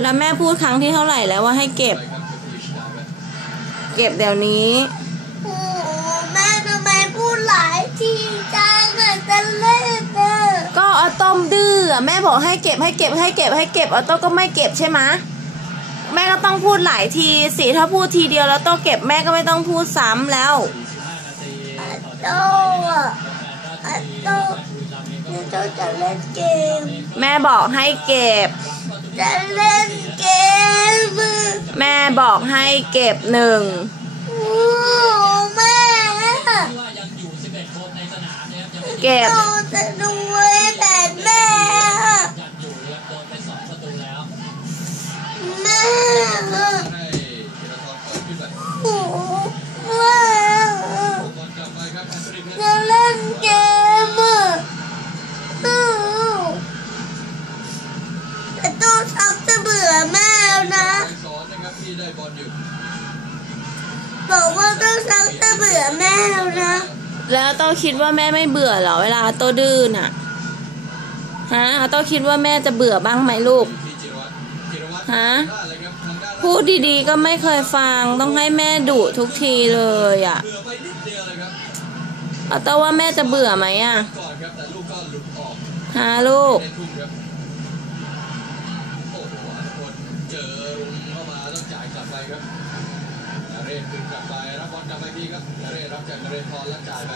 แล้วแม่พูดครั้งที่เท่าไหร่แล้วว่าให้เก็บไปครับเก็บทีชนะไปเก็บเดี๋ยวนี้โอ้แม่ทำไมพูดหลายทีจังอะจะเล่นอะก็ออโต้ดื้ออะแม่บอกให้เก็บให้เก็บให้เก็บให้เก็บออโต้ก็ไม่เก็บใช่ไหมะแม่ก็ต้องพูดหลายทีสิถ้าพูดทีเดียวแล้วโต้เก็บแม่ก็ไม่ต้องพูดซ้ำแล้วอัตโตอะอัตโตอัตโตจะเล่นเกม แม่บอกให้เก็บ จะเล่นเกมแม่บอกให้เก็บหนึ่งโอ้แม่เก็บโตจะดูไว้แต่แม่อะแม่ให้ธีรทรเปิ ต่ตู้ชักจะเบื่อแม่แล้วนะไปสอนนะครับที่ได้บอลอยู่บอกว่าตู้ชักจะเบื่อแม่แล้วนะ แล้วโต้คิดว่าแม่ไม่เบื่อเหรอเวลาโต้ดื้อน่ะฮะโต้คิดว่าแม่จะเบื่อบ้างไหมลูก ที่จิรวัตรจิรวัตรฮะ ด้เลยครับทางด้านพูดดีๆก็ไม่เคยฟังต้องให้แม่ดุทุกทีเลยอะเบื่อไปนิดเดียวเลยครับเอาแต่ว่าแม่จะเบื่อไหมอะก่อนครับแต่ลูกก็หลุดออกฮะลูก ได้ทุ่มครับายกลับไปครับนเรศขึ้นกลับไปรับบอลกลับไปพี่ครับนเรศรับจากนเรศพรแล้วจ่ายไป